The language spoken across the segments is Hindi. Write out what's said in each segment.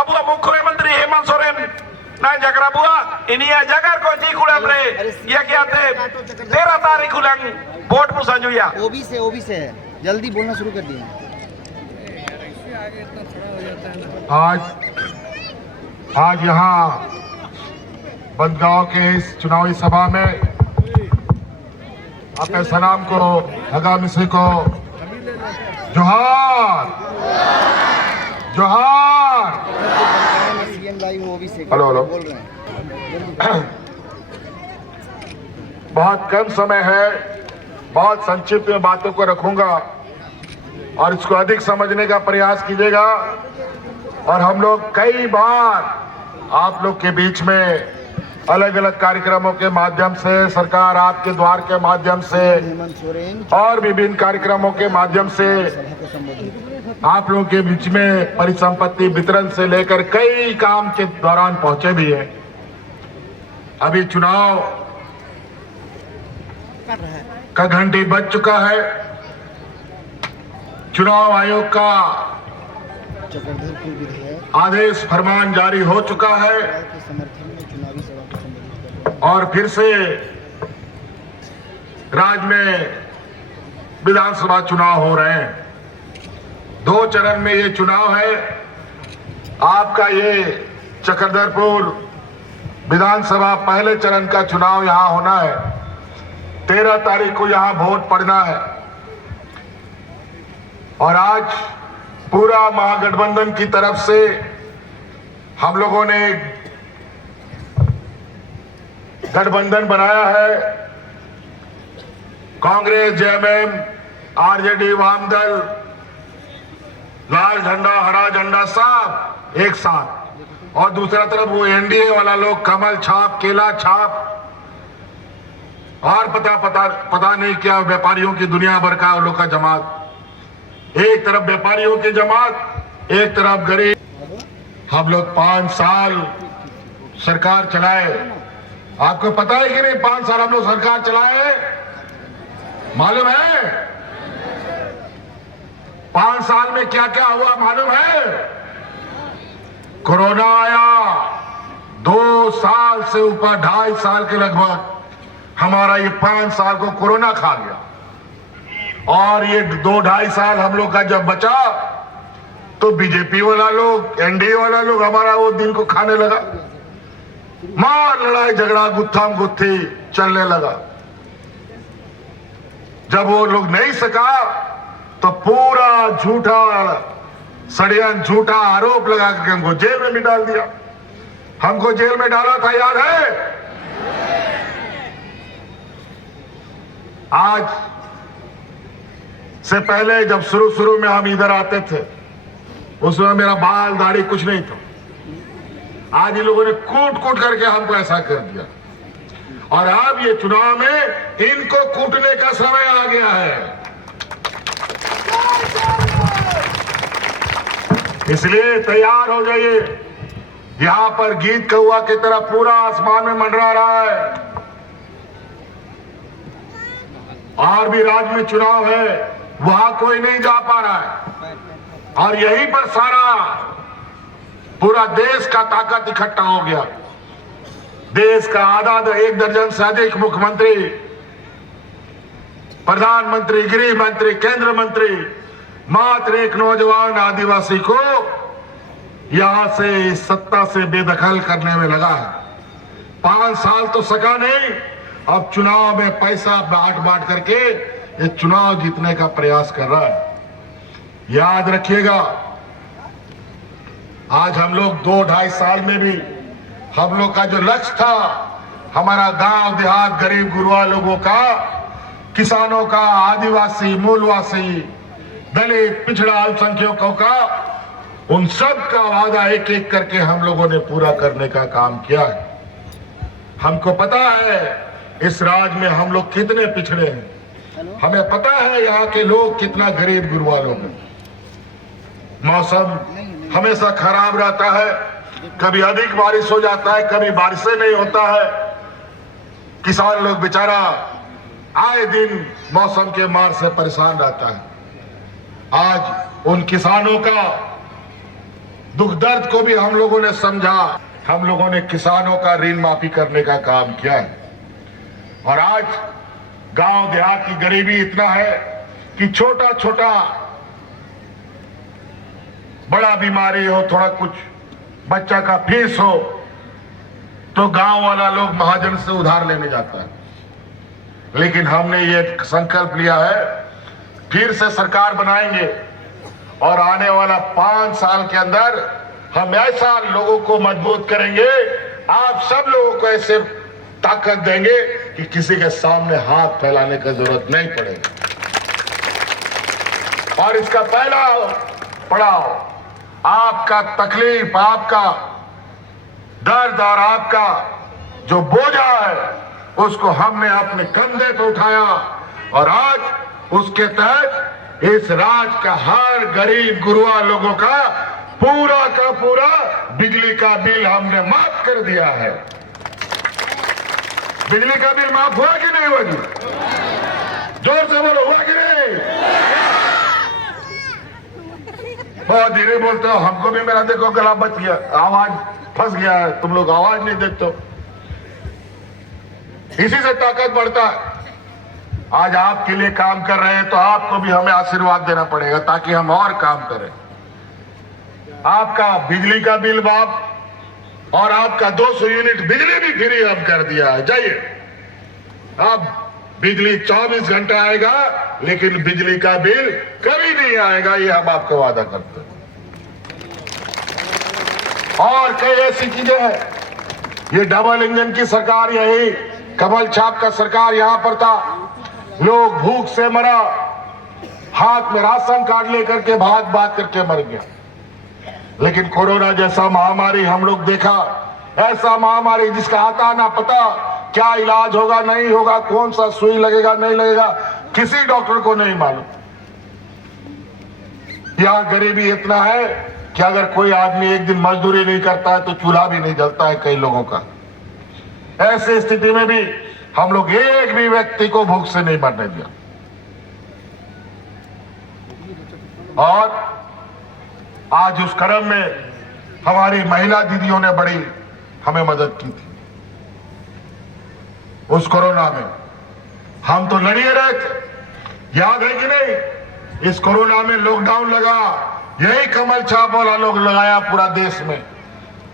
abu मुख्यमंत्री हेमंत सोरेन ना जगरा बुआ ini ya jagar ko ji kula bre ya क्या थे 13 तारीख उलंग वोट पुसांजू या ओबी से जल्दी बोलना शुरू कर दिए। आज यहाँ बंदगांव के इस चुनावी सभा में अपने सलाम को हगामिसी को जोहार जोहार। Hello hello. बहुत कम समय है, बहुत संक्षिप्त में बातों को रखूंगा और इसको अधिक समझने का प्रयास कीजिएगा। और हम लोग कई बार आप लोग के बीच में अलग अलग कार्यक्रमों के माध्यम से, सरकार आपके द्वार के माध्यम से और विभिन्न कार्यक्रमों के माध्यम से आप लोगों के बीच में परिसंपत्ति वितरण से लेकर कई काम के दौरान पहुंचे भी हैं। अभी चुनाव का घंटी बज चुका है। चुनाव आयोग का आदेश फरमान जारी हो चुका है और फिर से राज्य में विधानसभा चुनाव हो रहे हैं। 2 चरण में ये चुनाव है। आपका ये चक्रधरपुर विधानसभा पहले चरण का चुनाव यहां होना है। 13 तारीख को यहां वोट पड़ना है और आज पूरा महागठबंधन की तरफ से हम लोगों ने गठबंधन बनाया है। कांग्रेस, जेएमएम, आरजेडी, वामदल, लाल झंडा, हरा झंडा सब एक साथ और दूसरा तरफ वो एनडीए वाला लोग कमल छाप, केला छाप और पता नहीं क्या व्यापारियों की दुनिया भर का लोग का जमात। एक तरफ व्यापारियों की जमात, एक तरफ गरीब। हम लोग 5 साल सरकार चलाए। आपको पता है कि नहीं 5 साल हम लोग सरकार चलाए? मालूम है 5 साल में क्या क्या हुआ मालूम है? कोरोना आया, 2 साल से ऊपर 2.5 साल के लगभग हमारा ये 5 साल को कोरोना खा गया और ये 2-2.5 साल हम लोग का जब बचा तो बीजेपी वाला लोग, एनडीए वाला लोग हमारा वो दिन को खाने लगा। मार लड़ाई झगड़ा गुत्थाम गुत्थी चलने लगा। जब वो लोग नहीं सका तो पूरा झूठा षड्यंत्र, झूठा आरोप लगा करके हमको जेल में भी डाल दिया। हमको जेल में डाला था, याद है? आज से पहले जब शुरू में हम इधर आते थे उसमें मेरा बाल दाढ़ी कुछ नहीं था। आज इन लोगों ने कूट करके हमको ऐसा कर दिया और अब ये चुनाव में इनको कूटने का समय आ गया है। इसलिए तैयार हो जाइए। यहां पर गीत कौवा की तरह पूरा आसमान में मंडरा रहा है और भी राज्य में चुनाव है, वहां कोई नहीं जा पा रहा है और यहीं पर सारा पूरा देश का ताकत इकट्ठा हो गया। देश का आधा 1 दर्जन से अधिक मुख्यमंत्री, प्रधानमंत्री, गृह मंत्री, केंद्र मंत्री मात्र एक नौजवान आदिवासी को यहां से सत्ता से बेदखल करने में लगा है। 5 साल तो सका नहीं, अब चुनाव में पैसा बांट करके ये चुनाव जीतने का प्रयास कर रहा है। याद रखिएगा, आज हम लोग 2-2.5 साल में भी हम लोग का जो लक्ष्य था, हमारा गांव देहात गरीब गुरुआ लोगों का, किसानों का, आदिवासी, मूलवासी, दलित, पिछड़ा, अल्पसंख्यकों का, उन सब का वादा एक एक करके हम लोगों ने पूरा करने का काम किया है। हमको पता है इस राज्य में हम लोग कितने पिछड़े हैं। हमें पता है यहाँ के लोग कितना गरीब गुरुआ लोग हैं। मौसम हमेशा खराब रहता है, कभी अधिक बारिश हो जाता है, कभी बारिशें नहीं होता है। किसान लोग बेचारा आए दिन मौसम के मार से परेशान रहता है। आज उन किसानों का दुख दर्द को भी हम लोगों ने समझा। हम लोगों ने किसानों का ऋण माफी करने का काम किया है। और आज गांव देहात की गरीबी इतना है कि छोटा छोटा बड़ा बीमारी हो, थोड़ा कुछ बच्चा का फीस हो, तो गांव वाला लोग महाजन से उधार लेने जाता है। लेकिन हमने ये संकल्प लिया है, फिर से सरकार बनाएंगे और आने वाला 5 साल के अंदर हम ऐसा लोगों को मजबूत करेंगे, आप सब लोगों को ऐसे ताकत देंगे कि किसी के सामने हाथ फैलाने की जरूरत नहीं पड़ेगी। और इसका पहला पड़ाव, आपका तकलीफ, आपका दर्द और आपका जो बोझा है, उसको हमने अपने कंधे पे उठाया और आज उसके तहत इस राज्य का हर गरीब गुरुआ लोगों का पूरा बिजली का बिल हमने माफ कर दिया है। बिजली का बिल माफ हुआ कि नहीं हुआ जी? जोर से बोलो, हुआ कि नहीं? बहुत धीरे बोलते हो, हमको भी मेरा देखो गला बच गया, आवाज फंस गया है, तुम लोग आवाज नहीं देते हो। इसी से ताकत बढ़ता है। आज आपके लिए काम कर रहे हैं तो आपको भी हमें आशीर्वाद देना पड़ेगा ताकि हम और काम करें। आपका बिजली का बिल माफ और आपका 200 यूनिट बिजली भी फ्री हम कर दिया है। जाइए, अब बिजली 24 घंटा आएगा, लेकिन बिजली का बिल कभी नहीं आएगा, ये हम आपको वादा करते हैं। और कई ऐसी चीजें हैं, ये डबल इंजन की सरकार, यही कमल छाप का सरकार यहां पर था, लोग भूख से मरा, हाथ में राशन कार्ड लेकर के भाग करके मर गया। लेकिन कोरोना जैसा महामारी हम लोग देखा, ऐसा महामारी जिसका आता ना पता, क्या इलाज होगा नहीं होगा, कौन सा सुई लगेगा नहीं लगेगा, किसी डॉक्टर को नहीं मालूम। यहां गरीबी इतना है कि अगर कोई आदमी एक दिन मजदूरी नहीं करता है तो चूल्हा भी नहीं जलता है कई लोगों का। ऐसी स्थिति में भी हम लोग एक भी व्यक्ति को भूख से नहीं मरने दिया। और आज उस क्रम में हमारी महिला दीदियों ने बड़ी हमें मदद की थी। उस कोरोना में हम तो लड़िए रहे थे, याद है कि नहीं? इस कोरोना में लॉकडाउन लगा, यही कमल छाप वाला लोग लगाया पूरा देश में।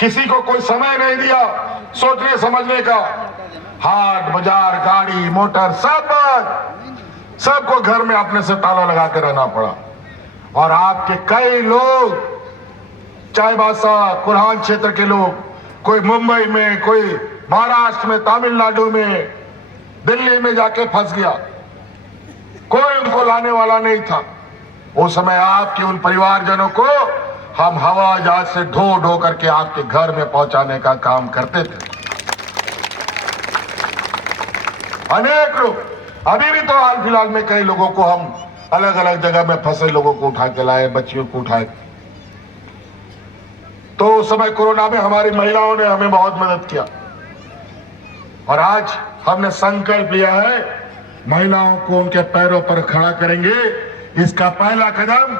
किसी को कोई समय नहीं दिया सोचने समझने का। हाट बाजार, गाड़ी मोटर सब बंद, सबको घर में अपने से ताला लगा के रहना पड़ा। और आपके कई लोग, चाईबासा कुरान क्षेत्र के लोग, कोई मुंबई में, कोई महाराष्ट्र में, तमिलनाडु में, दिल्ली में जाके फंस गया, कोई उनको लाने वाला नहीं था। उस समय आपके उन परिवारजनों को हम हवा जहाज से ढो करके आपके घर में पहुंचाने का काम करते थे। अनेक लोग, अभी भी तो हाल फिलहाल में कई लोगों को हम अलग अलग जगह में फंसे लोगों को उठा के लाए, बच्चियों को उठाए। तो उस समय कोरोना में हमारी महिलाओं ने हमें बहुत मदद किया। और आज हमने संकल्प लिया है, महिलाओं को उनके पैरों पर खड़ा करेंगे। इसका पहला कदम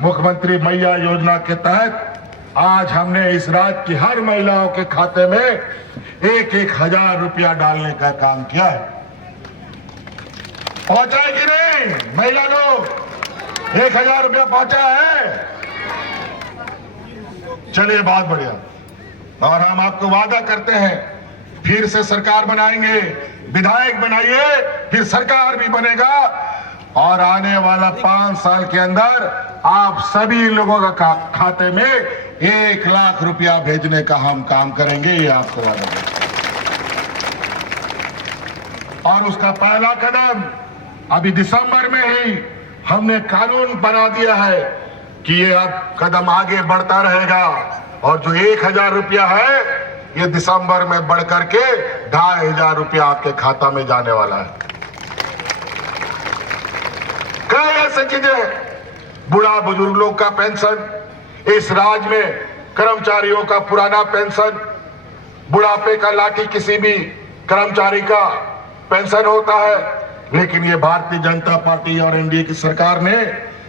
मुख्यमंत्री मैया योजना के तहत आज हमने इस राज्य की हर महिलाओं के खाते में 1-1 हजार रुपया डालने का काम किया है। पहुंचा है कि नहीं महिला लोग? 1,000 रुपया पहुंचा है? चलिए, बहुत बढ़िया। और हम आपको वादा करते हैं, फिर से सरकार बनाएंगे, विधायक बनाइए, फिर सरकार भी बनेगा और आने वाला 5 साल के अंदर आप सभी लोगों का खाते में 1 लाख रुपया भेजने का हम काम करेंगे, ये आपको वादा दें। और उसका पहला कदम अभी दिसंबर में ही हमने कानून बना दिया है कि ये अब कदम आगे बढ़ता रहेगा और जो 1,000 रुपया है ये दिसंबर में बढ़ करके 2,500 रुपया आपके खाता में जाने वाला है। कई ऐसे चीजें, बूढ़ा बुजुर्ग लोग का पेंशन, इस राज्य में कर्मचारियों का पुराना पेंशन, बुढ़ापे का लाठी किसी भी कर्मचारी का पेंशन होता है, लेकिन ये भारतीय जनता पार्टी और एनडीए की सरकार ने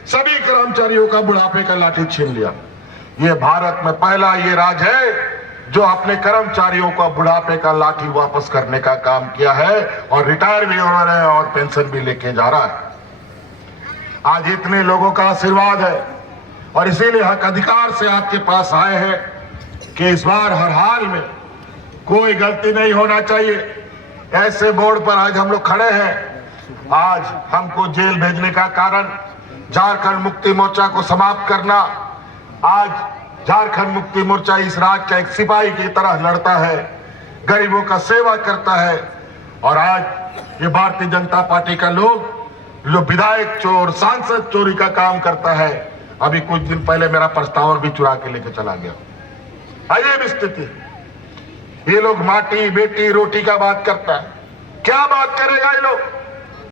सभी कर्मचारियों का बुढ़ापे का लाठी छीन लिया। ये भारत में पहला ये राज्य है जो अपने कर्मचारियों को बुढ़ापे का लाठी वापस करने का काम किया है और रिटायर भी हो रहे हैं और पेंशन भी लेके जा रहा है। आज इतने लोगों का आशीर्वाद है और इसीलिए हक अधिकार से आपके पास आए हैं कि इस बार हर हाल में कोई गलती नहीं होना चाहिए। ऐसे बोर्ड पर आज हम लोग खड़े हैं। आज हमको जेल भेजने का कारण झारखंड मुक्ति मोर्चा को समाप्त करना। आज झारखंड मुक्ति मोर्चा इस राज्य का एक सिपाही की तरह लड़ता है, गरीबों का सेवा करता है। और आज ये भारतीय जनता पार्टी का लोग जो विधायक चोर सांसद चोरी का काम करता है, अभी कुछ दिन पहले मेरा प्रस्तावक भी चुरा के लेके चला गया। अजीब स्थिति। ये लोग माटी बेटी रोटी का बात करता है, क्या बात करेगा ये लोग?